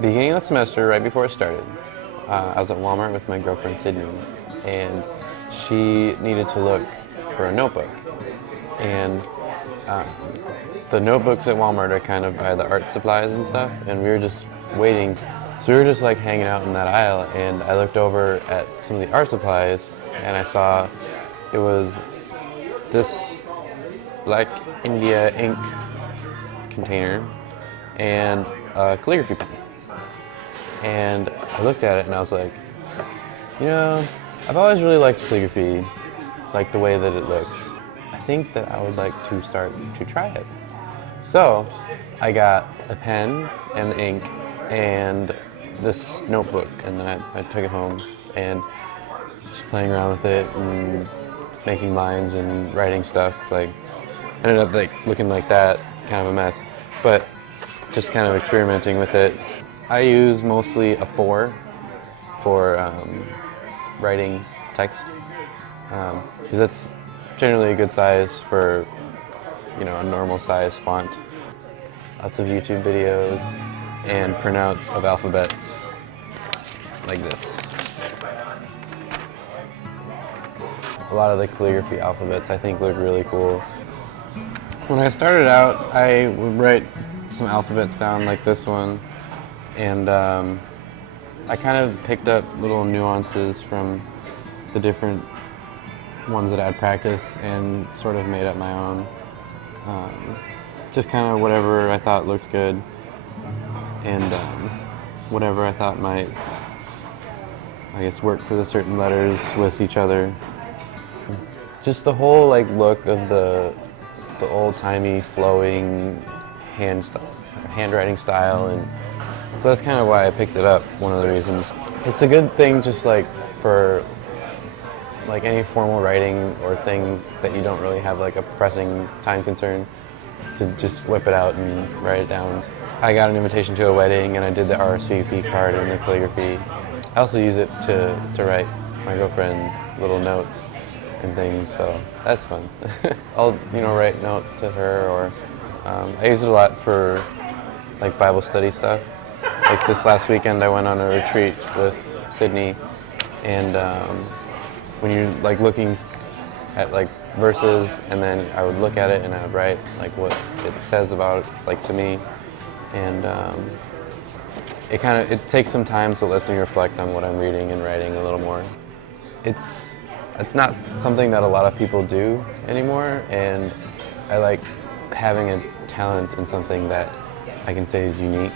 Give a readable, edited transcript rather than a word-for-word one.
Beginning of the semester, right before it started, I was at Walmart with my girlfriend Sydney, and she needed to look for a notebook. And um, the notebooks at Walmart are kind of by the art supplies and stuff, and we were just waiting. So we were just like hanging out in that aisle, and I looked over at some of the art supplies, and I saw it was this Black India ink container and a calligraphy pen. And I looked at it and I was like, I've always really liked calligraphy, like the way that it looks. I think that I would like to start to try it. So I got a pen and ink and this notebook, and then I took it home and just playing around with it and making lines and writing stuff. Like, ended up like looking like that, kind of a mess, but just kind of experimenting with it. I use mostly a 4 for writing text, because that's generally a good size for a normal size font. Lots of YouTube videos and printouts of alphabets like this. A lot of the calligraphy alphabets I think look really cool. When I started out, I would write some alphabets down like this one, and I kind of picked up little nuances from the different ones that I'd practiced and sort of made up my own. Just kind of whatever I thought looked good, and whatever I thought might, work for the certain letters with each other. Just the whole look of the old-timey flowing handwriting style, and so that's kind of why I picked it up. One of the reasons. It's a good thing just for any formal writing or thing that you don't really have a pressing time concern, to just whip it out and write it down. I got an invitation to a wedding and I did the RSVP card and the calligraphy. I also use it to write my girlfriend little notes and things, so that's fun. I'll write notes to her, or I use it a lot for Bible study stuff. Like this last weekend I went on a retreat with Sydney, and when you're looking at verses, and then I would look at it and I would write what it says about it, to me, and it takes some time, so it lets me reflect on what I'm reading and writing a little more. It's not something that a lot of people do anymore, and I like having a talent in something that I can say is unique.